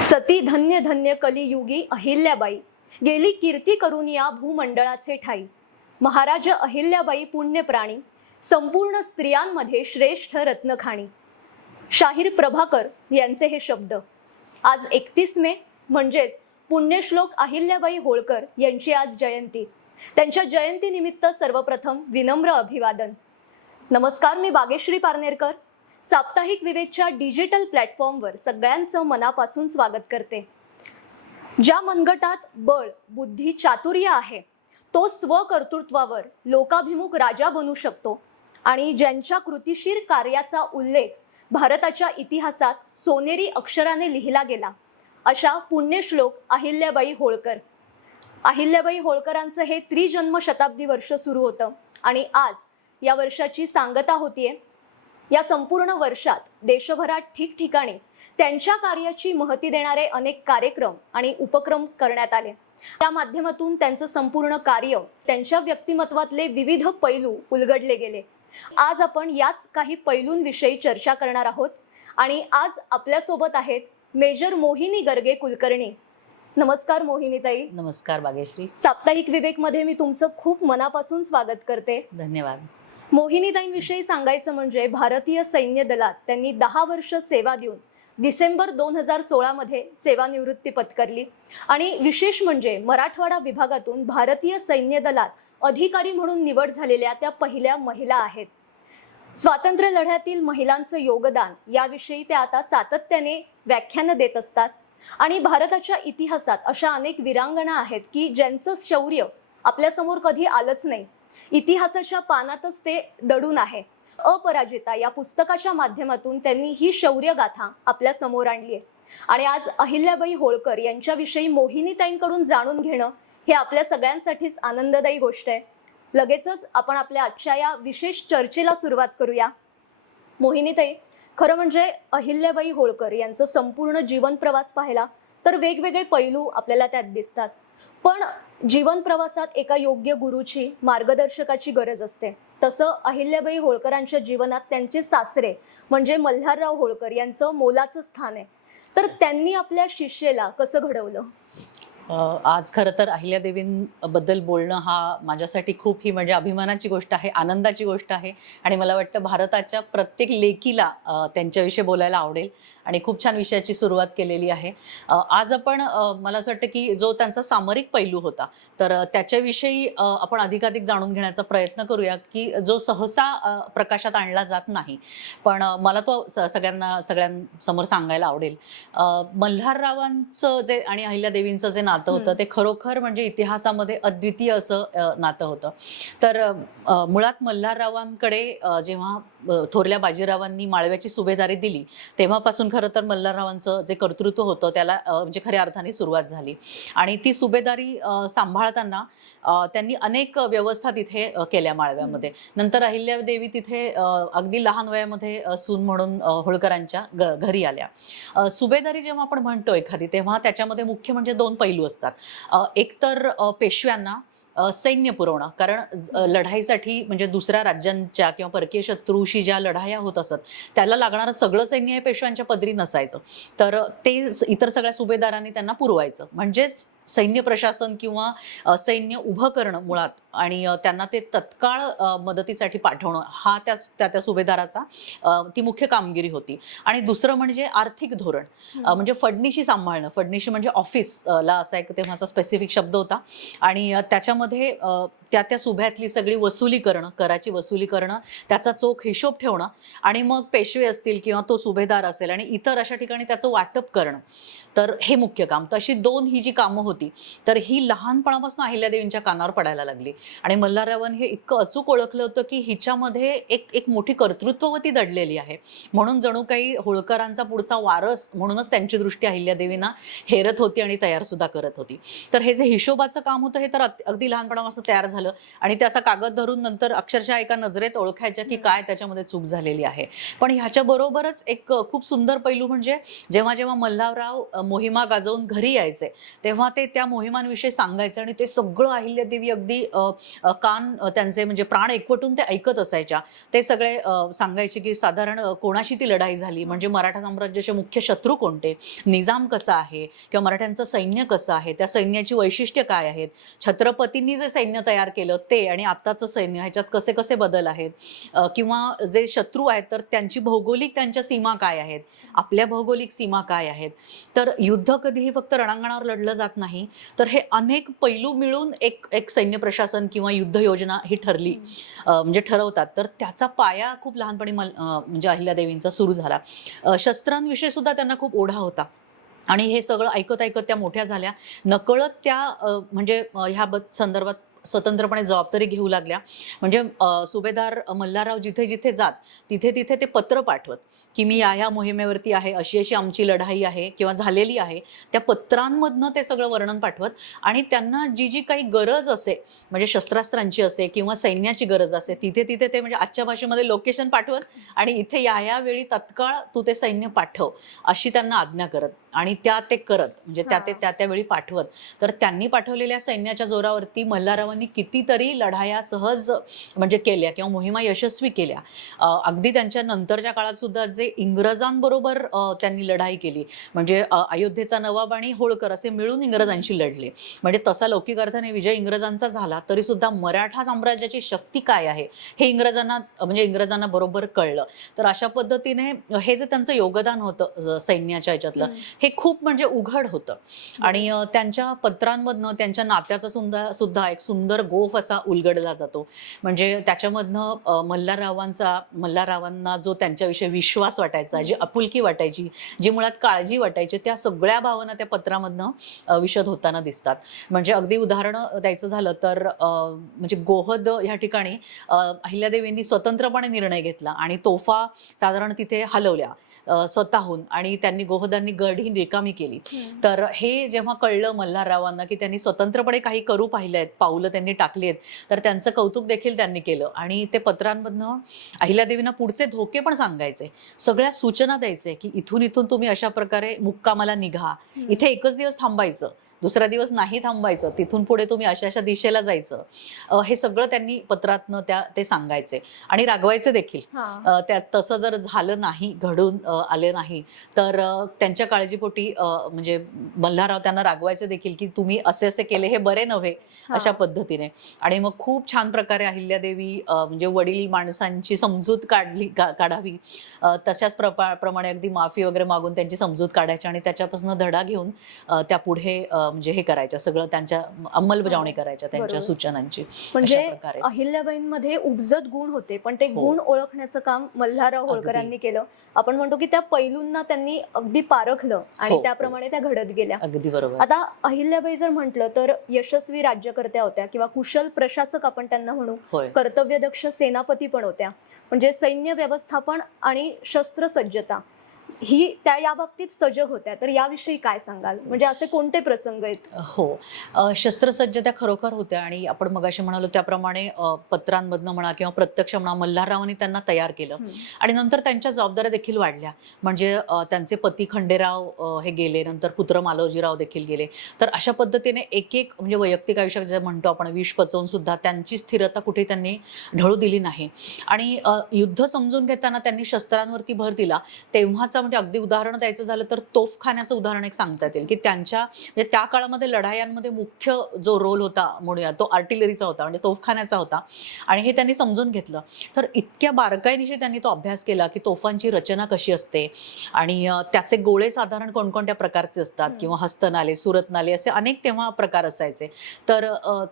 सती धन्य धन्य कलियुगी अहिल्याबाई. गेली कीर्ती करून या भूमंडळाचे ठाई. महाराज अहिल्याबाई पुण्यप्राणी संपूर्ण स्त्रियांमध्ये श्रेष्ठ रत्नखाणी. शाहीर प्रभाकर यांचे हे शब्द. आज एकतीस मे म्हणजेच पुण्यश्लोक अहिल्याबाई होळकर यांची आज जयंती. त्यांच्या जयंतीनिमित्त सर्वप्रथम विनम्र अभिवादन. नमस्कार मी बागेश्री पारनेरकर. साप्ताहिक विवेकच्या डिजिटल प्लॅटफॉर्मवर सगळ्यांचं मनापासून स्वागत करते. ज्या मनगटात बळ बुद्धी चातुर्य आहे तो स्वकर्तृत्वावर लोकाभिमुख राजा बनू शकतो. आणि ज्यांच्या कृतिशीर कार्याचा उल्लेख भारताच्या इतिहासात सोनेरी अक्षराने लिहिला गेला अशा पुण्यश्लोक अहिल्याबाई होळकर. अहिल्याबाई होळकरांचं हे त्रिजन्म शताब्दी वर्ष सुरू होतं आणि आज या वर्षाची सांगता होतीये. या संपूर्ण वर्षात देशभरात ठिकठिकाणी त्यांच्या कार्याची महती देणारे अनेक कार्यक्रम आणि उपक्रम करण्यात आले. त्या माध्यमातून त्यांचं संपूर्ण कार्य त्यांच्या व्यक्तिमत्वातले विविध पैलू उलगडले गेले. आज आपण याच काही पैलूंविषयी चर्चा करणार आहोत आणि आज आपल्यासोबत आहेत मेजर मोहिनी गर्गे कुलकर्णी. नमस्कार मोहिनीताई. नमस्कार बागेश्री. साप्ताहिक विवेकमध्ये मी तुमचं खूप मनापासून स्वागत करते. धन्यवाद. मोहिनीताईंविषयी सांगायचं म्हणजे भारतीय सैन्य दलात त्यांनी दहा वर्ष सेवा देऊन डिसेंबर दोन हजार सोळामध्ये सेवानिवृत्ती पत्करली. आणि विशेष म्हणजे मराठवाडा विभागातून भारतीय सैन्य दलात अधिकारी म्हणून निवड झालेल्या त्या पहिल्या महिला आहेत. स्वातंत्र्य लढ्यातील महिलांचं योगदान याविषयी त्या आता सातत्याने व्याख्यानं देत असतात. आणि भारताच्या इतिहासात अशा अनेक विरांगणा आहेत की ज्यांचं शौर्य आपल्यासमोर कधी आलंच नाही. इतिहासाच्या पानातच ते दडून आहे. अपराजिता या पुस्तकाच्या माध्यमातून त्यांनी ही शौर्य गाथा आपल्यासमोर आणली आहे. आणि आज अहिल्याबाई होळकर यांच्याविषयी मोहिनीताईंकडून जाणून घेणं हे आपल्या सगळ्यांसाठीच आनंददायी गोष्ट आहे. लगेचच आपण आपल्या आजच्या या विशेष चर्चेला सुरुवात करूया. मोहिनीताई खरं म्हणजे अहिल्याबाई होळकर यांचं संपूर्ण जीवन प्रवास पाहिला तर वेगवेगळे पैलू आपल्याला त्यात दिसतात. पण जीवन प्रवासात एका योग्य गुरुची मार्गदर्शकाची गरज असते. तसं अहिल्याबाई होळकरांच्या जीवनात त्यांचे सासरे म्हणजे मल्हारराव होळकर यांचं मोलाचं स्थान आहे. तर त्यांनी आपल्या शिष्येला कसं घडवलं? आज खरं तर अहिल्यादेवींबद्दल बोलणं हा माझ्यासाठी खूप ही म्हणजे अभिमानाची गोष्ट आहे आनंदाची गोष्ट आहे. आणि मला वाटतं भारताच्या प्रत्येक लेकीला त्यांच्याविषयी बोलायला आवडेल. आणि खूप छान विषयाची सुरुवात केलेली आहे. आज आपण मला असं वाटतं की जो त्यांचा सामरिक पैलू होता तर त्याच्याविषयी आपण अधिकाधिक जाणून घेण्याचा प्रयत्न करूया की जो सहसा प्रकाशात आणला जात नाही. पण मला तो स- सगळ्यांना सगळ्यांसमोर सांगायला आवडेल. मल्हाररावांचं जे आणि अहिल्यादेवींचं जे नातं होतं. ते खरोखर म्हणजे इतिहासामध्ये अद्वितीय असं नातं होतं तर मुळात मल्हाररावांकडे जेव्हा थोरल्या बाजीरावांनी माळव्याची सुभेदारी दिली. तेव्हापासून खरं तर मल्हाररावांचं जे कर्तृत्व होतं त्याला म्हणजे खऱ्या अर्थाने सुरुवात झाली. आणि ती सुभेदारी सांभाळताना त्यांनी अनेक व्यवस्था तिथे केल्या माळव्यामध्ये. नंतर अहिल्यादेवी तिथे अगदी लहान वयामध्ये सून म्हणून होळकरांच्या घरी आल्या. सुभेदारी जेव्हा आपण म्हणतो एखादी तेव्हा त्याच्यामध्ये मुख्य म्हणजे दोन पैलू असतात. एकतर पेशव्यांना सैन्य पुरवणं. कारण लढाईसाठी म्हणजे दुसऱ्या राज्यांच्या किंवा परकीय शत्रूशी ज्या लढाया होत असत त्याला लागणारं सगळं सैन्य हे पेशव्यांच्या पदरी नसायचं. तर ते इतर सगळ्या सुभेदारांनी त्यांना पुरवायचं. म्हणजेच सैन्य प्रशासन किंवा सैन्य उभं करणं मुळात आणि त्यांना ते तत्काळ मदतीसाठी पाठवणं हा त्या त्या त्या सुभेदाराचा ती मुख्य कामगिरी होती. आणि दुसरं म्हणजे आर्थिक धोरण म्हणजे फडणीशी सांभाळणं. फडणीशी म्हणजे ऑफिसला असा एक तेव्हाचा स्पेसिफिक शब्द होता. आणि त्याच्यामध्ये त्या त्या सुभ्यातली सगळी वसुली करणं कराची वसुली करणं त्याचा चोख हिशोब ठेवणं आणि मग पेशवे असतील किंवा तो सुभेदार असेल आणि इतर अशा ठिकाणी त्याचं वाटप करणं. तर हे मुख्य काम. तशी दोन ही जी कामं होती तर ही लहानपणापासून अहिल्यादेवींच्या कानावर पडायला लागली. आणि मल्हाररावन हे इतकं अचूक ओळखलं होतं की हिच्यामध्ये एक एक मोठी कर्तृत्ववती दडलेली आहे. म्हणून जणू काही होळकरांचा पुढचा वारस म्हणूनच त्यांची दृष्टी अहिल्यादेवींना हेरत होती आणि तयार सुद्धा करत होती. तर हे जे हिशोबाचं काम होतं हे तर अगदी लहानपणापासून तयार झालं आणि ते असा कागद धरून नंतर अक्षरशः एका नजरेत ओळखायच्या की काय त्याच्यामध्ये चूक झालेली आहे. पण ह्याच्या बरोबरच एक खूप सुंदर पैलू म्हणजे जेव्हा जेव्हा मल्हारराव अ, मोहिमा गाजवून घरी यायचे तेव्हा ते त्या मोहिमांविषयी सांगायचे आणि ते सगळं अहिल्यादेवी अगदी कान त्यांचे म्हणजे प्राण एकवटून ते ऐकत असायच्या. ते सगळे सांगायचे की साधारण कोणाशी ती लढाई झाली? म्हणजे मराठा साम्राज्याचे मुख्य शत्रू कोणते? निजाम कसा आहे? किंवा मराठ्यांचं सैन्य कसं आहे? त्या सैन्याची वैशिष्ट्य काय आहेत? छत्रपतींनी जे सैन्य तयार केलं ते आणि आत्ताचं सैन्य ह्याच्यात कसे कसे बदल आहेत? किंवा जे शत्रू आहेत तर त्यांची भौगोलिक त्यांच्या सीमा काय आहेत? आपल्या भौगोलिक सीमा काय आहेत? तर युद्ध कधीही फक्त रणांगणावर लढलं जात नाही. तर हे अनेक पैलू मिळून एक एक सैन्य प्रशासन किंवा युद्ध योजना ही ठरली. म्हणजे ठरवतात. तर त्याचा पाया खूप लहानपणी म्हणजे अहिल्यादेवींचा सुरू झाला. शस्त्रांविषयी सुद्धा त्यांना खूप ओढा होता. आणि हे सगळं ऐकत ऐकत त्या मोठ्या झाल्या. नकळत त्या म्हणजे ह्या संदर्भात स्वतंत्रपणे जबाबदारी घेऊ लागल्या म्हणजे सुभेदार मल्हारराव जिथे जिथे जात तिथे तिथे ते पत्र पाठवत की मी या ह्या मोहिमेवरती आहे अशी अशी आमची लढाई आहे किंवा झालेली आहे त्या पत्रांमधनं ते सगळं वर्णन पाठवत आणि त्यांना जी जी काही गरज असे म्हणजे शस्त्रास्त्रांची असे किंवा सैन्याची गरज असे तिथे तिथे ते म्हणजे आजच्या भाषेमध्ये लोकेशन पाठवत आणि इथे या या वेळी तत्काळ तू ते सैन्य पाठव अशी त्यांना आज्ञा करत आणि त्या ते करत म्हणजे त्या ते. त्या त्यावेळी पाठवत तर त्यांनी पाठवलेल्या सैन्याच्या जोरावरती मल्हाररावांनी कितीतरी लढाया सहज म्हणजे केल्या किंवा मोहिमा यशस्वी केल्या. अगदी त्यांच्या नंतरच्या काळात सुद्धा जे इंग्रजांबरोबर त्यांनी लढाई केली म्हणजे अयोध्येचा नवाब आणि होळकर असे मिळून इंग्रजांशी लढले. म्हणजे तसा लौकिक अर्थाने विजय इंग्रजांचा झाला तरी सुद्धा मराठा साम्राज्याची शक्ती काय आहे हे इंग्रजांना म्हणजे इंग्रजांना बरोबर कळलं. तर अशा पद्धतीने हे जे त्यांचं योगदान होतं सैन्याच्या ह्याच्यातलं हे खूप म्हणजे उघड होतं. आणि त्यांच्या पत्रांमधनं त्यांच्या नात्याचा सुद्धा सुद्धा एक सुंदर गोफ असा उलगडला जातो. म्हणजे त्याच्यामधनं मल्हाररावांचा मल्हाररावांना जो त्यांच्याविषयी विश्वास वाटायचा जी आपुलकी वाटायची जी मुळात काळजी वाटायची त्या सगळ्या भावना त्या पत्रामधनं विशद होताना दिसतात. म्हणजे अगदी उदाहरणं द्यायचं झालं तर म्हणजे गोहद ह्या ठिकाणी अहिल्यादेवींनी स्वतंत्रपणे निर्णय घेतला आणि तोफा साधारण तिथे हलवल्या स्वतःहून आणि त्यांनी गोहदांनी गढी रिकामी केली. तर हे जेव्हा कळलं मल्हाररावांना की त्यांनी स्वतंत्रपणे काही करू पाहिलं आहेत पावलं त्यांनी टाकली आहेत. तर त्यांचं कौतुक देखील त्यांनी केलं. आणि ते पत्रांमधनं अहिल्यादेवींना पुढचे धोके पण सांगायचे. सगळ्या सूचना द्यायचे की इथून इथून तुम्ही अशा प्रकारे मुक्कामाला निघा. इथे एकच दिवस थांबायचं. दुसरा दिवस नाही थांबायचं तिथून पुढे तुम्ही अशा अशा दिशेला जायचं. हे सगळं त्यांनी पत्रातनं त्या ते सांगायचे. आणि रागवायचे देखील. हा. त्यात तसं जर झालं नाही घडून आले नाही तर त्यांच्या काळजीपोटी म्हणजे मल्हारराव त्यांना रागवायचे देखील की तुम्ही असे असे केले हे बरे नव्हे. अशा पद्धतीने. आणि मग खूप छान प्रकारे अहिल्यादेवी म्हणजे वडील माणसांची समजूत काढली काढावी. तशाच प्रमाणे अगदी माफी वगैरे मागून त्यांची समजूत काढायची आणि त्याच्यापासून धडा घेऊन त्या पुढे म्हणजे हे करायच्या सगळं त्यांच्या अंमलबजावणी हो, करायच्या त्यांच्या. सूचनांची म्हणजे अहिल्याबाईंमध्ये उपजत गुण होते पण ते हो. गुण ओळखण्याचं काम मल्हारराव होळकर अगदी. यांनी केलं आपण म्हणतो की त्या पैलूंना त्यांनी अगदी पारखलं आणि हो. त्याप्रमाणे त्या घडत गेल्या अगदी बरोबर आता अहिल्याबाई जर म्हटलं तर यशस्वी राज्यकर्त्या होत्या किंवा कुशल प्रशासक आपण त्यांना म्हणू कर्तव्यदक्ष सेनापती पण होत्या म्हणजे सैन्य व्यवस्थापन आणि शस्त्रसज्जता ही त्या या बाबतीत सजग होत्या. तर याविषयी काय सांगाल? म्हणजे असे कोणते प्रसंग आहेत? हो. शस्त्रसज्ज त्या खरोखर होत्या आणि आपण मगाशी म्हणालो त्याप्रमाणे पत्रांमधनं म्हणा किंवा प्रत्यक्ष म्हणा मल्हाररावांनी त्यांना तयार केलं. आणि नंतर त्यांच्या जबाबदाऱ्या देखील वाढल्या. म्हणजे त्यांचे पती खंडेराव हे गेले. नंतर पुत्र मालोजीराव देखील गेले. तर अशा पद्धतीने एक एक म्हणजे वैयक्तिक आयुष्यात जे म्हणतो आपण विष पचवून सुद्धा त्यांची स्थिरता कुठे त्यांनी ढळू दिली नाही. आणि युद्ध समजून घेताना त्यांनी शस्त्रांवरती भर दिला तेव्हाचा म्हणजे अगदी उदाहरण द्यायचं झालं तर तोफखान्याचं उदाहरण एक सांगता येतील की त्यांच्या म्हणजे त्या काळामध्ये लढायांमध्ये मुख्य जो रोल होता म्हणूया तो आर्टिलरीचा होता म्हणजे तोफखान्याचा होता. आणि हे त्यांनी समजून घेतलं. तर इतक्या बारकाईनिशी त्यांनी तो अभ्यास केला की तोफांची रचना कशी असते आणि त्याचे गोळे साधारण कोणकोणत्या प्रकारचे असतात. किंवा हस्तनाले सुरतनाले असे अनेक तेव्हा प्रकार असायचे. तर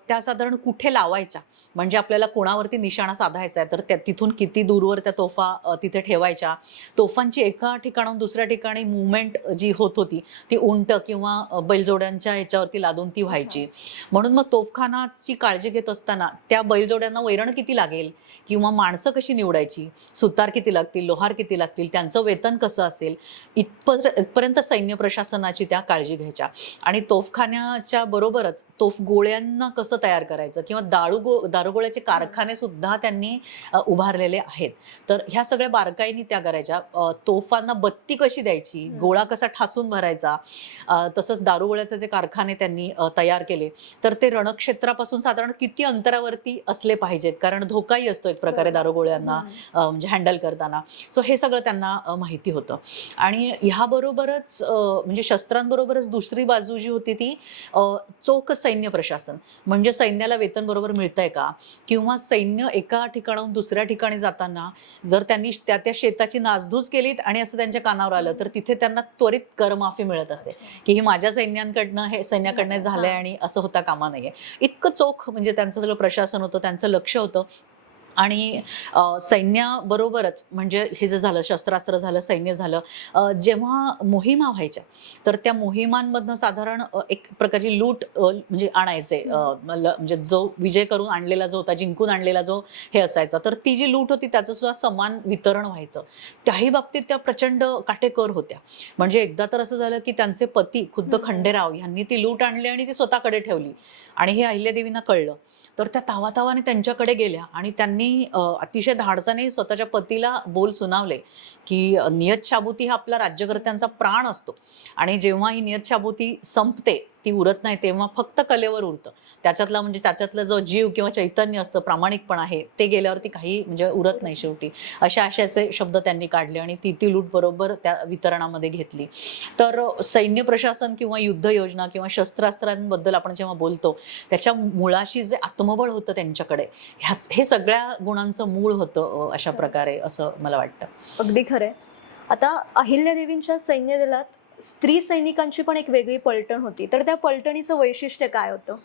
त्या साधारण कुठे लावायच्या? म्हणजे आपल्याला कोणावरती निशाणा साधायचा आहे तर त्या तिथून किती दूरवर त्या तोफा तिथे ठेवायच्या? तोफांची एका ठिकाणाहून दुसऱ्या ठिकाणी मुवमेंट जी होत होती ती उंट किंवा बैलजोड्यांच्या ह्याच्यावरती लादून ती व्हायची. म्हणून मग तोफखानाची काळजी घेत असताना त्या बैलजोड्यांना वैरण किती लागेल? किंवा माणसं कशी निवडायची? सुतार किती लागतील? लोहार किती लागतील? त्यांचं वेतन कसं असेल? इथपर इथपर्यंत सैन्य प्रशासनाची त्या काळजी घ्यायच्या. आणि तोफखान्याच्या बरोबरच तोफ गोळ्यांना कसं तयार करायचं? किंवा दारू गो दारुगोळ्याचे कारखाने सुद्धा त्यांनी उभारलेले आहेत. तर ह्या सगळ्या बारकाईनी त्या करायच्या. तोफांना बत्ती कशी द्यायची. गोळा कसा ठासून भरायचा? तसंच दारुगोळ्याचे जे कारखाने त्यांनी तयार केले तर ते रणक्षेत्रापासून साधारण किती अंतरावरती असले पाहिजेत? कारण धोकाही असतो एक प्रकारे बरोबर. दारुगोळ्यांना म्हणजे हँडल करताना. सो हे सगळं त्यांना माहिती होतं. आणि ह्याबरोबरच म्हणजे शस्त्रांबरोबरच दुसरी बाजू जी होती ती चोख सैन्य प्रशासन. म्हणजे सैन्याला वेतन बरोबर मिळतंय का? किंवा सैन्य एका ठिकाणाहून दुसऱ्या ठिकाणी जाताना जर त्यांनी त्या त्या शेताची नासधूस केलीत आणि असं त्यांच्या कानावर आलं तर तिथे त्यांना त्वरित करमाफी मिळत असे. की ही माझ्या सैन्यांकडनं हे सैन्याकडनं झालंय आणि असं होता कामा नये. इतकं चोख म्हणजे त्यांचं सगळं प्रशासन होतं त्यांचं लक्ष होतं. आणि सैन्याबरोबरच म्हणजे हे जे झालं शस्त्रास्त्र झालं सैन्य झालं जेव्हा मोहिमा व्हायच्या तर त्या मोहिमांमधनं साधारण एक प्रकारची लूट म्हणजे आणायचे म्हणजे जो विजय करून आणलेला जो होता जिंकून आणलेला जो हे असायचा तर ती जी लूट होती त्याचं सुद्धा समान वितरण व्हायचं. त्याही बाबतीत त्या प्रचंड काटेकोर होत्या. म्हणजे एकदा तर असं झालं की त्यांचे पती खुद्द. खंडेराव यांनी ती लूट आणली आणि ती स्वतःकडे ठेवली. आणि हे अहिल्यादेवींना कळलं. तर त्या तावातावाने त्यांच्याकडे गेल्या आणि त्यांनी त्यांनी अतिशय धाडसाने स्वतःच्या पतीला बोल सुनावले की नियत शाबुती हा आपला राज्यकर्त्यांचा प्राण असतो. आणि जेव्हा ही नियत शाबुती संपते ती उरत नाही तेव्हा फक्त कलेवर उरतं. त्याच्यातला म्हणजे त्याच्यातलं जो जीव किंवा चैतन्य असतं प्रामाणिकपण आहे ते गेल्यावरती काही म्हणजे उरत नाही शेवटी. अशा आशयाचे शब्द त्यांनी काढले आणि ती ती लूट बरोबर त्या वितरणामध्ये घेतली. तर सैन्य प्रशासन किंवा युद्ध योजना किंवा शस्त्रास्त्रांबद्दल आपण जेव्हा बोलतो त्याच्या मुळाशी जे आत्मबळ होतं त्यांच्याकडे ह्याच हे सगळ्या गुणांचं मूळ होतं अशा प्रकारे असं मला वाटतं. अगदी खरंय आता अहिल्यादेवींच्या सैन्य दलात स्त्री सैनिकांची पण एक वेगळी पलटण होती. तर त्या पलटणीचं वैशिष्ट्य काय होतं?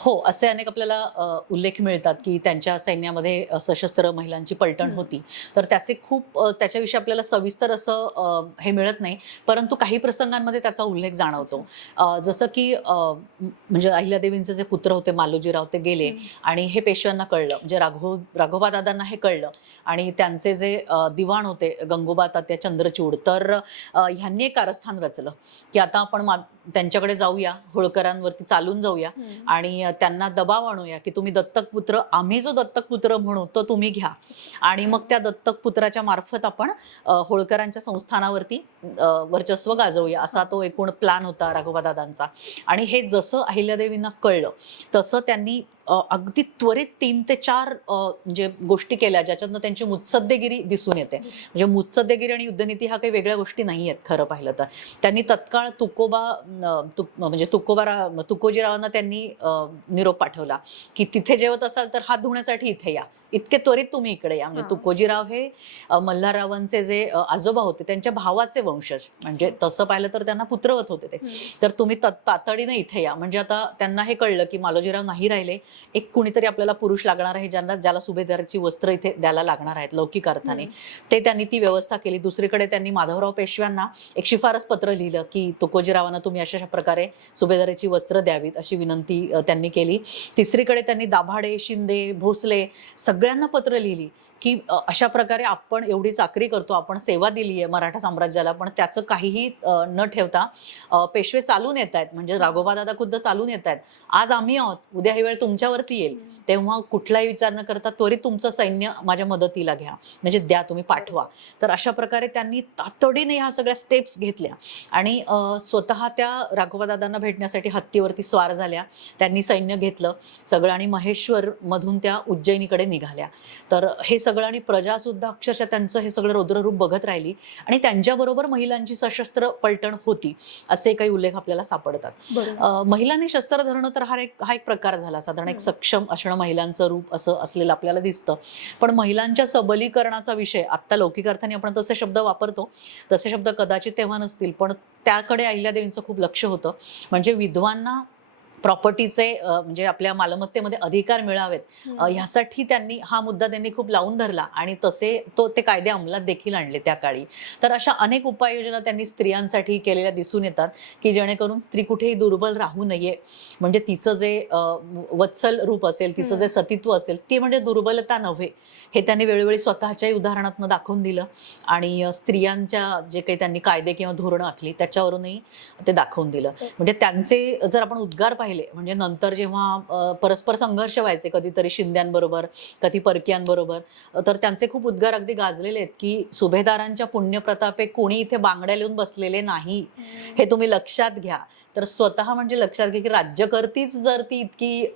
हो असे अनेक आपल्याला उल्लेख मिळतात की त्यांच्या सैन्यामध्ये सशस्त्र महिलांची पलटण. होती. तर त्याचे खूप त्याच्याविषयी आपल्याला सविस्तर असं हे मिळत नाही. परंतु काही प्रसंगांमध्ये त्याचा उल्लेख जाणवतो. जसं की म्हणजे अहिल्यादेवींचे जे पुत्र होते मालोजीराव ते गेले आणि हे पेशव्यांना कळलं. म्हणजे राघव राघोबा दादांना हे कळलं. आणि त्यांचे जे दिवाण होते गंगोबा तात्या चंद्रचूड तर ह्यांनी एक कारस्थान रचलं. की आता आपण त्यांच्याकडे जाऊया होळकरांवरती चालून जाऊया आणि त्यांना दबाव आणूया की तुम्ही दत्तक पुत्र आम्ही जो दत्तक पुत्र म्हणू तो तुम्ही घ्या. आणि मग त्या दत्तक पुत्राच्या मार्फत आपण होळकरांच्या संस्थानावरती वर्चस्व गाजवूया असा तो एकूण प्लॅन होता राघोबादादांचा आणि हे जसं अहिल्यादेवींना कळलं तसं त्यांनी अगदी त्वरित तीन ते चार जे म्हणजे गोष्टी केल्या ज्याच्यातनं त्यांची मुत्सद्देगिरी दिसून येते. म्हणजे मुत्सद्देगिरी आणि युद्धनीती हा काही वेगळ्या गोष्टी नाही आहेत खरं पाहिलं तर. त्यांनी तत्काळ तुकोबा तुक म्हणजे तुकोबा तुकोजीरावांना त्यांनी निरोप पाठवला की तिथे जेवत असाल तर हात धुण्यासाठी इथे या. इतके त्वरित तुम्ही इकडे या. म्हणजे. तुकोजीराव हे मल्हाररावांचे जे आजोबा होते त्यांच्या भावाचे वंशज. म्हणजे तसं पाहिलं तर त्यांना पुत्रवत होते ते. तर तुम्ही तातडीने इथे या. म्हणजे आता त्यांना हे कळलं की मालोजीराव नाही राहिले. एक कुणीतरी आपल्याला पुरुष लागणार आहे ज्यांना ज्याला सुभेदाराची वस्त्र इथे द्यायला लागणार आहेत लौकिक अर्थाने. ते त्यांनी ती व्यवस्था केली. दुसरीकडे त्यांनी माधवराव पेशव्यांना एक शिफारस पत्र लिहिलं की तुकोजीरावांना तुम्ही अशा अशा प्रकारे सुभेदाराची वस्त्र द्यावीत अशी विनंती त्यांनी केली. तिसरीकडे त्यांनी दाभाडे शिंदे भोसले सगळ्यांना पत्र लिहिली. की अशा प्रकारे आपण एवढी चाकरी करतो आपण सेवा दिली आहे मराठा साम्राज्याला पण त्याचं काहीही न ठेवता पेशवे चालून येत आहेत. म्हणजे राघोबा दादा खुद्द चालून येत आहेत. आज आम्ही आहोत. उद्या ही वेळ तुमच्यावरती येईल. तेव्हा कुठलाही विचार न करता त्वरित तुमचं सैन्य माझ्या मदतीला घ्या. म्हणजे द्या तुम्ही पाठवा. तर अशा प्रकारे त्यांनी तातडीने ह्या सगळ्या स्टेप्स घेतल्या. आणि स्वतः त्या राघोबादादांना भेटण्यासाठी हत्तीवरती स्वार झाल्या. त्यांनी सैन्य घेतलं. सगळं आणि महेश्वर मधून त्या उज्जैनीकडे निघाल्या. तर हे सगळं आणि प्रजा सुद्धा अक्षरशः त्यांचं हे सगळं रौद्ररूप बघत राहिली आणि त्यांच्याबरोबर महिलांची सशस्त्र पलटण होती असे काही उल्लेख आपल्याला सापडतात. महिलांनी शस्त्र धरणं तर हा एक हा एक प्रकार झाला. साधारण एक. सक्षम असणं महिलांचं रूप असं असलेलं आपल्याला दिसतं. पण महिलांच्या सबलीकरणाचा विषय आत्ता लौकिक अर्थाने आपण तसे शब्द वापरतो तसे शब्द कदाचित तेव्हा नसतील पण त्याकडे अहिल्यादेवींचं खूप लक्ष होतं. म्हणजे विधवांना प्रॉपर्टीचे म्हणजे आपल्या मालमत्तेमध्ये अधिकार मिळावेत. ह्यासाठी त्यांनी हा मुद्दा त्यांनी खूप लावून धरला आणि तसे तो ते कायदे अंमलात देखील आणले त्या काळी. तर अशा अनेक उपाययोजना त्यांनी स्त्रियांसाठी केलेल्या दिसून येतात की जेणेकरून स्त्री कुठेही दुर्बल राहू नये. म्हणजे तिचं जे वत्सल रूप असेल तिचं जे सतीत्व असेल ती म्हणजे दुर्बलता नव्हे. हे त्यांनी वेळोवेळी स्वतःच्याही उदाहरणातनं दाखवून दिलं आणि स्त्रियांच्या जे काही त्यांनी कायदे किंवा धोरणं आखली त्याच्यावरूनही ते दाखवून दिलं. म्हणजे त्यांचे जर आपण उद्गार पाहिले पाहिले म्हणजे नंतर जेव्हा परस्पर संघर्ष व्हायचे कधीतरी शिंद्यांबरोबर कधी परकीयांबरोबर तर त्यांचे खूप उद्गार अगदी गाजलेले आहेत की सुभेदारांच्या पुण्यप्रतापे कोणी इथे बांगड्या लिहून बसलेले नाही. हे तुम्ही लक्षात घ्या. तर स्वतः म्हणजे लक्षात घ्या की राज्यकर्तीच जर ती इतकी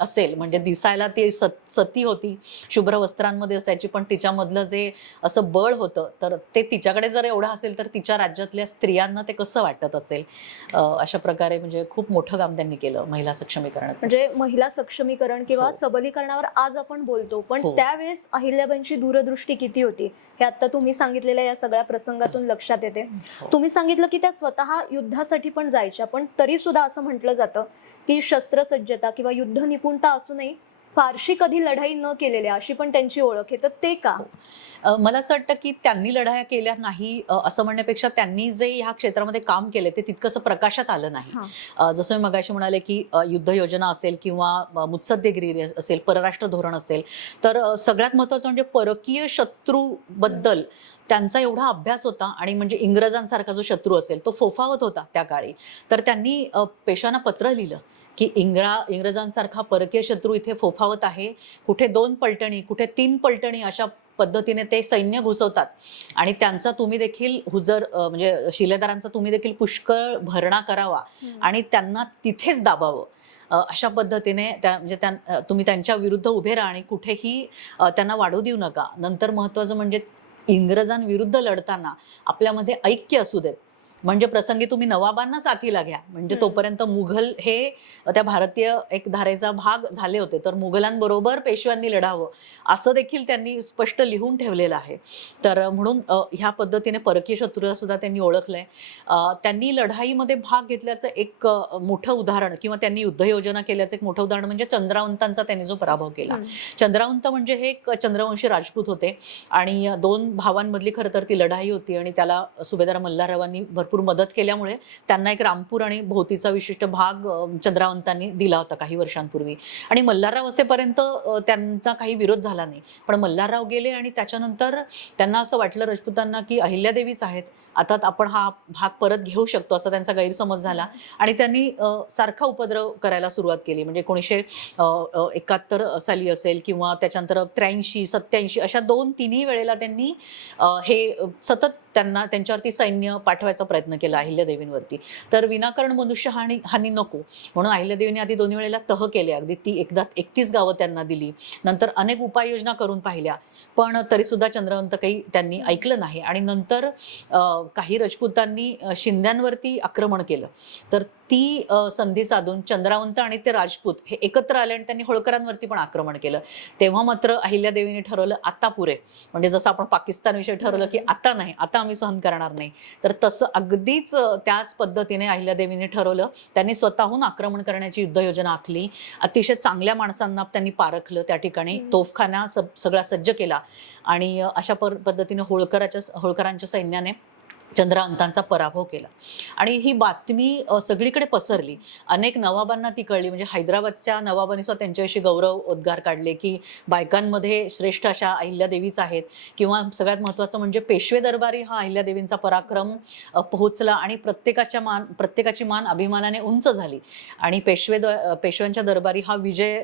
असेल म्हणजे दिसायला ती सत सती होती शुभ्र वस्त्रांमध्ये असायची पण तिच्यामधलं जे असं बळ होतं तर ते तिच्याकडे जर एवढं असेल तर तिच्या राज्यातल्या स्त्रियांना ते कसं वाटत असेल अशा प्रकारे म्हणजे खूप मोठं काम त्यांनी केलं महिला सक्षमीकरणाचं म्हणजे महिला सक्षमीकरण किंवा हो. सबलीकरणावर आज आपण बोलतो पण हो. त्यावेळेस अहिल्याबाईंची दूरदृष्टी किती होती हे आता तुम्ही सांगितलेल्या या सगळ्या प्रसंगातून लक्षात येते हो. तुम्ही सांगितलं की त्या स्वतः युद्धासाठी पण जायच्या पण तरी सुद्धा असं म्हटलं जातं की शस्त्रसज्जता किंवा युद्ध निपुणता असूनही फारशी कधी लढाई न केलेल्या अशी पण त्यांची ओळख आहे. तर ते का? अ, मला असं वाटतं की त्यांनी लढाया केल्या नाही असं म्हणण्यापेक्षा त्यांनी जे ह्या क्षेत्रामध्ये काम केले ते तितकंसं प्रकाशात आलं नाही. हा. जसं मी मगाशी म्हणाले की युद्ध योजना असेल किंवा मुत्सद्देगिरी असेल परराष्ट्र धोरण असेल तर सगळ्यात महत्त्वाचं म्हणजे परकीय शत्रूबद्दल त्यांचा एवढा अभ्यास होता आणि म्हणजे इंग्रजांसारखा जो शत्रू असेल तो फोफावत होता त्या काळी. तर त्यांनी अ, पेशव्यांना पत्र लिहिलं की इंग्रा इंग्रजांसारखा परकीय शत्रू इथे फोफावत आहे. कुठे दोन पलटणी कुठे तीन पलटणी अशा पद्धतीने ते सैन्य घुसवतात. आणि त्यांचा तुम्ही देखील हुजर म्हणजे शिलेदारांचा तुम्ही देखील पुष्कळ भरणा करावा आणि त्यांना तिथेच दाबावं. अशा पद्धतीने त्या म्हणजे त्या तुम्ही त्यांच्या विरुद्ध उभे राहा आणि कुठेही त्यांना वाढू देऊ नका. नंतर महत्त्वाचं म्हणजे इंग्रजांविरुद्ध लढताना आपल्यामध्ये ऐक्य असू देत. म्हणजे प्रसंगी तुम्ही नवाबांना साथीला घ्या. म्हणजे. तोपर्यंत मुघल हे त्या भारतीय एक धारेचा भाग झाले होते. तर मुघलांबरोबर पेशव्यांनी लढावं. असं देखील त्यांनी स्पष्ट लिहून ठेवलेलं आहे. तर म्हणून ह्या पद्धतीने परकीय शत्रूला सुद्धा त्यांनी ओळखलंय. त्यांनी लढाईमध्ये भाग घेतल्याचं एक मोठं उदाहरण किंवा त्यांनी युद्धयोजना केल्याचं एक मोठं उदाहरण म्हणजे चंद्रावंतांचा त्यांनी जो पराभव केला. चंद्रावंत म्हणजे हे एक चंद्रवंशी राजपूत होते. आणि दोन भावांमधली खरं तर ती लढाई होती आणि त्याला सुभेदार मल्हाररावांनी भरपूर मदत केल्यामुळे त्यांना एक रामपूर आणि भोवतीचा विशिष्ट भाग चंद्रावंतांनी दिला होता काही वर्षांपूर्वी. आणि मल्हारराव असेपर्यंत त्यांचा काही विरोध झाला नाही. पण मल्हारराव गेले आणि त्याच्यानंतर त्यांना असं वाटलं राजपूतांना की अहिल्यादेवीच आहेत. आता आपण हा भाग परत घेऊ शकतो असा त्यांचा गैरसमज झाला. आणि त्यांनी सारखा उपद्रव करायला सुरुवात केली. म्हणजे एकोणीसशे एकाहत्तर साली असेल किंवा त्याच्यानंतर त्र्याऐंशी सत्याऐंशी अशा दोन तिन्ही वेळेला त्यांनी हे सतत त्यांना त्यांच्यावरती सैन्य पाठवायचा प्रयत्न केला अहिल्यादेवींवरती. तर विनाकारण मनुष्य हानी हानी नको. म्हणून अहिल्यादेवीने आधी दोन्ही वेळेला तह केले. अगदी ती एकदा एकतीस गावं त्यांना दिली. नंतर अनेक उपाययोजना करून पाहिल्या. पण तरीसुद्धा चंद्रवंत काही त्यांनी ऐकलं नाही. आणि नंतर काही राजपुतांनी शिंद्यांवरती आक्रमण केलं. तर ती संधी साधून चंद्रावंत आणि ते राजपूत हे एकत्र आले आणि त्यांनी होळकरांवरती पण आक्रमण केलं. तेव्हा मात्र अहिल्यादेवीने ठरवलं आता पुरे. म्हणजे जसं आपण पाकिस्तानविषयी ठरवलं की आता नाही आता आम्ही सहन करणार नाही. तर तसं अगदीच त्याच पद्धतीने अहिल्यादेवीने ठरवलं. त्यांनी स्वतःहून आक्रमण करण्याची युद्धयोजना आखली. अतिशय चांगल्या माणसांना त्यांनी पारखलं त्या ठिकाणी. तोफखाना सगळा सज्ज केला. आणि अशा पद्धतीने होळकराच्या होळकरांच्या सैन्याने चंद्रांतांचा पराभव केला. आणि ही बातमी सगळीकडे पसरली. अनेक नवाबांना ती कळली. म्हणजे हैदराबादच्या नवाबांनी सुद्धा त्यांच्याविषयी गौरव उद्गार काढले की बायकांमध्ये श्रेष्ठ अशा अहिल्यादेवीच आहेत. किंवा सगळ्यात महत्त्वाचं म्हणजे पेशवे दरबारी हा अहिल्यादेवींचा पराक्रम पोहोचला आणि प्रत्येकाच्या मान प्रत्येकाची मान अभिमानाने उंच झाली. आणि पेशवे द पेशव्यांच्या दरबारी हा विजय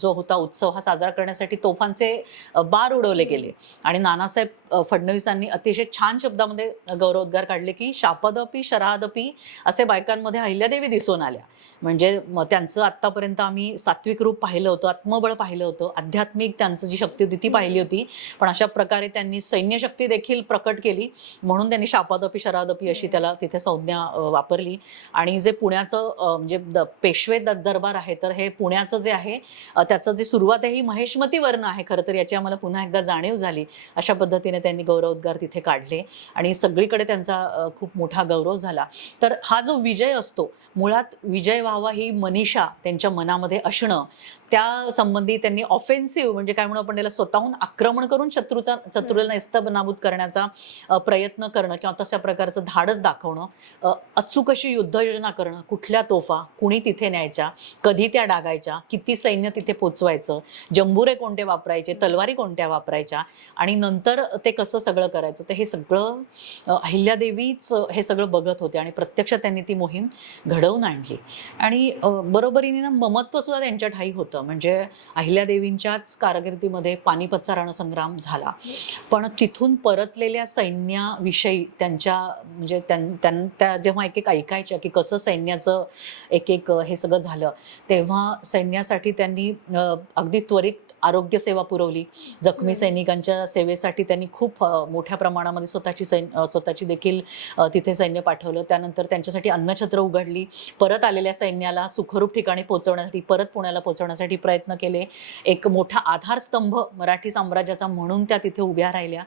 जो होता उत्सव हा साजरा करण्यासाठी तोफांचे बार उडवले गेले. आणि नानासाहेब फडणवीसांनी अतिशय छान शब्दामध्ये गौरव गौरवोद्गार काढले की शापदपी शरादपी असे बायकांमध्ये अहिल्यादेवी दिसून आल्या. म्हणजे म- त्यांचं आत्तापर्यंत आम्ही सात्विक रूप पाहिलं होतं आत्मबळ पाहिलं होतं आध्यात्मिक त्यांचं जी शक्ती होती ती पाहिली होती. पण अशा प्रकारे त्यांनी सैन्यशक्ती देखील प्रकट केली. म्हणून त्यांनी शापादपी शरादपी अशी त्याला तिथे संज्ञा वापरली. आणि जे पुण्याचं म्हणजे पेशवे दरबार आहे तर हे पुण्याचं जे आहे त्याचं जे सुरुवात आहे ही महेशमती वर्ण आहे खरं तर याची आम्हाला पुन्हा एकदा जाणीव झाली. अशा पद्धतीने त्यांनी गौरवोद्गार तिथे काढले. आणि सगळीकडे त्यांचा त्यांचा खूप मोठा गौरव झाला. तर हा जो विजय असतो मुळात विजय व्हावा ही मनीषा त्यांच्या मनामध्ये असणं त्या संबंधी त्यांनी ऑफेन्सिव्ह म्हणजे काय म्हणू आपण त्याला स्वतःहून आक्रमण करून शत्रूचा शत्रूला नेस्तब नाबूद करण्याचा प्रयत्न करणं किंवा तशा प्रकारचं धाडस दाखवणं अचूक अशी युद्धयोजना करणं कुठल्या तोफा कुणी तिथे न्यायच्या कधी त्या डागायच्या किती सैन्य तिथे पोचवायचं जंबुरे कोणते वापरायचे तलवारी कोणत्या वापरायच्या आणि नंतर ते कसं सगळं करायचं तर हे सगळं अहिल्यादेवीच हे सगळं बघत होते आणि प्रत्यक्ष त्यांनी ती मोहीम घडवून आणली. आणि बरोबरीने ना ममत्व सुद्धा त्यांच्या ठाई होतं. म्हणजे अहिल्यादेवींच्याच कारकिर्दीमध्ये पानिपतचा रणसंग्राम झाला. पण तिथून परतलेल्या सैन्याविषयी त्यांच्या म्हणजे त्यां- त्यां- त्या जेव्हा एक एक ऐकायच्या की कसं सैन्याचं एक एक हे सगळं झालं तेव्हा सैन्यासाठी त्यांनी अगदी त्वरित आरोग्य सेवा पुरवली. जखमी. सैनिकांच्या सेवेसाठी त्यांनी खूप मोठ्या प्रमाणामध्ये स्वतःची सैन्य स्वतःची देखील तिथे सैन्य पाठवलं. त्यानंतर त्यांच्यासाठी अन्नछत्र उघडली. परत आलेल्या सैन्याला सुखरूप ठिकाणी पोहोचवण्यासाठी परत पुण्याला पोहोचवण्यासाठी प्रयत्न केले. एक मोठा आधारस्तंभ मराठी साम्राज्याचा म्हणून त्या तिथे उभ्या राहिल्या.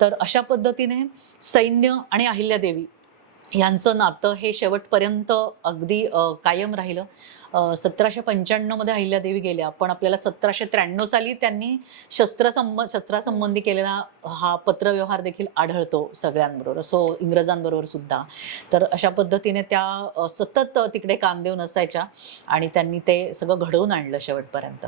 तर अशा पद्धतीने सैन्य आणि अहिल्यादेवी यांचं नातं हे शेवटपर्यंत अगदी कायम राहिलं. सतराशे पंच्याण्णवमध्ये अहिल्यादेवी गेल्या पण आपल्याला सतराशे त्र्याण्णव साली त्यांनी शस्त्रसंब शस्त्रासंबंधी केलेला हा पत्रव्यवहार देखील आढळतो सगळ्यांबरोबर सो इंग्रजांबरोबर सुद्धा. तर अशा पद्धतीने त्या सतत तिकडे कान देऊन असायच्या आणि त्यांनी ते सगळं घडवून आणलं शेवटपर्यंत.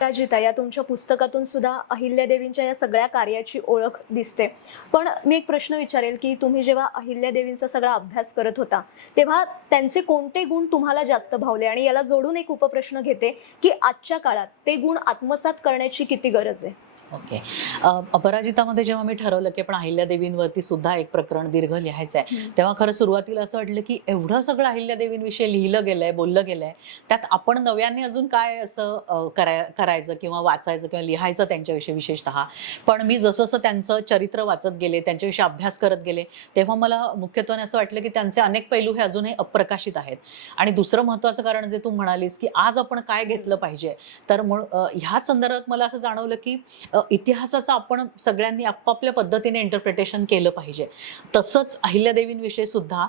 राजिता या तुमच्या पुस्तकातून सुद्धा अहिल्यादेवींच्या या सगळ्या कार्याची ओळख दिसते. पण मी एक प्रश्न विचारेल की तुम्ही जेव्हा अहिल्यादेवींचा सगळा अभ्यास करत होता तेव्हा त्यांचे कोणते गुण तुम्हाला जास्त भावले? आणि याला जोडून एक उपप्रश्न घेते की आजच्या काळात ते गुण आत्मसात करण्याची किती गरज आहे? ओके अपराजितामध्ये जेव्हा मी ठरवलं की आपण अहिल्यादेवींवरती सुद्धा एक प्रकरण दीर्घ लिहायचं आहे. तेव्हा खरं सुरुवातीला असं वाटलं की एवढं सगळं अहिल्यादेवींविषयी लिहिलं गेलंय बोललं गेलंय त्यात आपण नव्याने अजून काय असं कराय करायचं किंवा वाचायचं किंवा लिहायचं त्यांच्याविषयी विशेषतः? पण मी जसं जसं त्यांचं चरित्र वाचत गेले त्यांच्याविषयी अभ्यास करत गेले तेव्हा मला मुख्यत्वाने असं वाटलं की त्यांचे अनेक पैलू हे अजूनही अप्रकाशित आहेत. आणि दुसरं महत्त्वाचं कारण जे तू म्हणालीस की आज आपण काय घेतलं पाहिजे तर ह्याच संदर्भात मला असं जाणवलं की इतिहासाचं आपण सगळ्यांनी आपापल्या पद्धतीने इंटरप्रिटेशन केलं पाहिजे. तसंच अहिल्यादेवींविषयी सुद्धा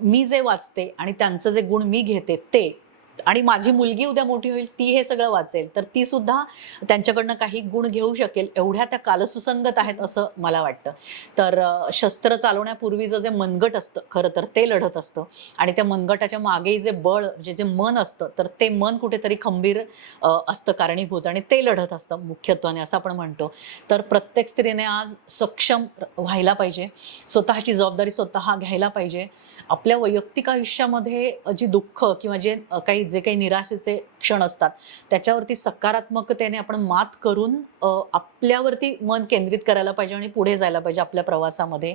मी जे वाचते आणि त्यांचं जे गुण मी घेते ते आणि माझी मुलगी उद्या मोठी होईल ती हे सगळं वाचेल. तर ती सुद्धा त्यांच्याकडनं काही गुण घेऊ शकेल एवढ्या त्या कालसुसंगत आहेत असं मला वाटतं. तर शस्त्र चालवण्यापूर्वीचं जे मनगट असतं खरं तर ते लढत असतं. आणि त्या मनगटाच्या मागे जे बळ जे जे मन असतं तर ते मन कुठेतरी खंबीर असतं कारणीभूत आणि ते लढत असतं मुख्यत्वाने असं आपण म्हणतो. तर प्रत्येक स्त्रीने आज सक्षम व्हायला पाहिजे स्वतःची जबाबदारी स्वतः घ्यायला पाहिजे. आपल्या वैयक्तिक आयुष्यामध्ये जी दुःख किंवा जे काही जे काही निराशेचे क्षण असतात त्याच्यावरती सकारात्मकतेने आपण मात करून आपल्यावरती मन केंद्रित करायला पाहिजे आणि पुढे जायला पाहिजे आपल्या प्रवासामध्ये.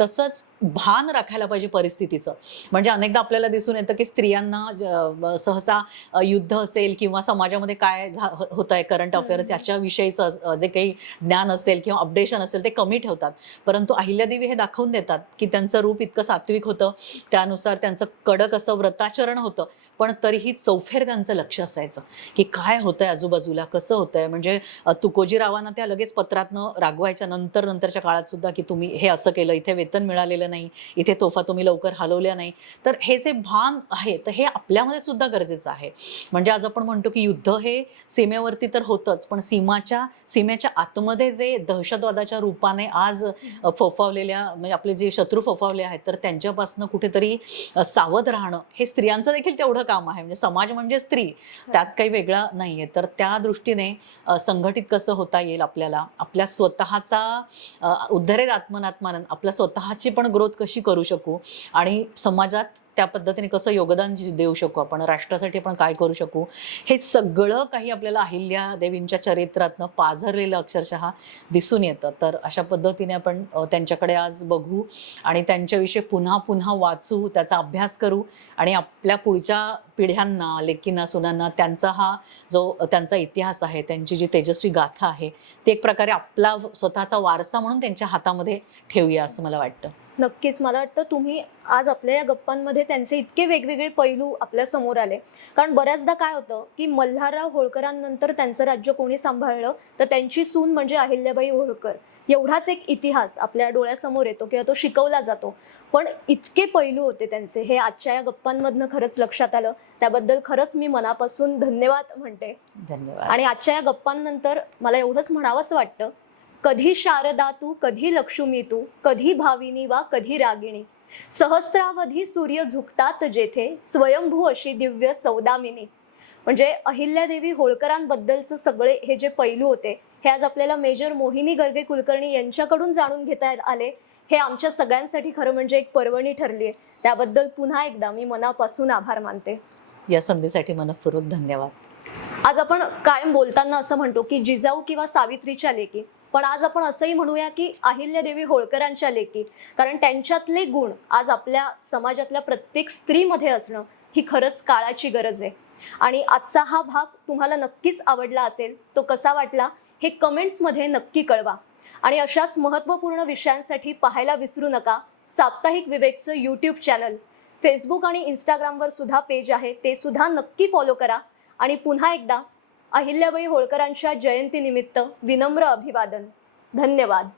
तसंच भान राखायला पाहिजे परिस्थितीचं. म्हणजे अनेकदा आपल्याला दिसून येतं की स्त्रियांना सहसा युद्ध असेल किंवा समाजामध्ये काय होत आहे करंट अफेअर्स. याच्याविषयीचं जे काही ज्ञान असेल किंवा अपडेशन असेल ते कमी ठेवतात. परंतु अहिल्यादेवी हे दाखवून देतात की त्यांचं रूप इतकं सात्विक होतं. त्यानुसार त्यांचं कडक असं व्रताचरण होतं. पण तरीही चौफेर त्यांचं लक्ष असायचं की काय होतंय आजूबाजूला कसं होतंय? म्हणजे तुकोजीरावांना त्या लगेच पत्रातनं रागवायच्या नंतर नंतरच्या काळात सुद्धा की तुम्ही हे असं केलं इथे वेतन मिळालेलं नाही इथे तोफा तुम्ही लवकर हलवल्या नाही. तर हे जे भान आहे तर हे आपल्यामध्ये सुद्धा गरजेचं आहे. म्हणजे आज आपण म्हणतो की युद्ध हे सीमेवरती तर होतंच पण सीमाच्या सीमेच्या आतमध्ये जे दहशतवादाच्या रूपाने आज फोफावलेल्या म्हणजे आपले जे शत्रू फोफावले आहेत तर त्यांच्यापासून कुठेतरी सावध राहणं हे स्त्रियांचं देखील तेवढं काम आहे. म्हणजे समाज म्हणजे स्त्री. त्यात काही वेगळा नाहीये. तर त्या दृष्टीने संघटित कसं होता येईल आपल्याला? आपल्या स्वतःचा उद्धरेत आत्मनात्मानन आपल्या स्वतःची पण ग्रोथ कशी करू शकू? आणि समाजात त्या पद्धतीने कसं योगदान देऊ शकू आपण? राष्ट्रासाठी आपण काय करू शकू? हे सगळं काही आपल्याला अहिल्या देवींच्या चरित्रातनं पाझरलेलं अक्षरशः दिसून येतं. तर अशा पद्धतीने आपण त्यांच्याकडे आज बघू आणि त्यांच्याविषयी पुन्हा पुन्हा वाचू त्याचा अभ्यास करू आणि आपल्या पुढच्या पिढ्यांना लेकींना सुनांना त्यांचा हा जो त्यांचा इतिहास आहे त्यांची जी तेजस्वी गाथा आहे ती एक प्रकारे आपला स्वतःचा वारसा म्हणून त्यांच्या हातामध्ये ठेवूया असं मला वाटतं. नक्कीच. मला वाटतं तुम्ही आज आपल्या या गप्पांमध्ये त्यांचे इतके वेगवेगळे पैलू आपल्यासमोर आले. कारण बऱ्याचदा काय होतं की मल्हारराव होळकरांनंतर त्यांचं राज्य कोणी सांभाळलं तर त्यांची सून म्हणजे अहिल्याबाई होळकर. एवढाच एक इतिहास आपल्या डोळ्यासमोर येतो किंवा तो शिकवला जातो. पण इतके पैलू होते त्यांचे. हे आजच्या या गप्पांमधनं खरंच लक्षात आलं. त्याबद्दल खरंच मी मनापासून धन्यवाद म्हणते. धन्यवाद. आणि आजच्या या गप्पांनंतर मला एवढंच म्हणावंसं वाटतं. कधी शारदा तू कधी लक्ष्मी तू कधी भाविनी वा कधी रागिणी. सहस्रावधी सूर्य झुकतात जेथे स्वयंभू अशी दिव्य सौदामिनी. म्हणजे अहिल्यादेवी होळकरांबद्दलचं सगळे हे जे पैलू होते हे आज आपल्याला मेजर मोहिनी गर्गे कुलकर्णी यांच्याकडून जाणून घेता आले. हे आमच्या सगळ्यांसाठी खरं म्हणजे एक पर्वणी ठरली आहे त्याबद्दल पुन्हा एकदा मी मनापासून आभार मानते. या संधीसाठी मनपूर्वक धन्यवाद. आज आपण कायम बोलताना असं म्हणतो की जिजाऊ किंवा सावित्रीच्या लेकी पण आज आपण असंही म्हणूया की अहिल्यादेवी होळकरांच्या लेकी कारण त्यांच्यातले गुण आज आपल्या समाजातल्या प्रत्येक स्त्रीमध्ये असणं ही खरंच काळाची गरज आहे. आणि आजचा हा भाग तुम्हाला नक्कीच आवडला असेल तो कसा वाटला हे कमेंट्समध्ये नक्की कळवा. आणि अशाच महत्त्वपूर्ण विषयांसाठी पाहायला विसरू नका साप्ताहिक विवेकचं यूट्यूब चॅनल फेसबुक आणि इंस्टाग्रामवर सुद्धा पेज आहे ते सुद्धा नक्की फॉलो करा. आणि पुन्हा एकदा अहिल्याबाई होळकरांच्या जयंतीनिमित्त विनम्र अभिवादन. धन्यवाद.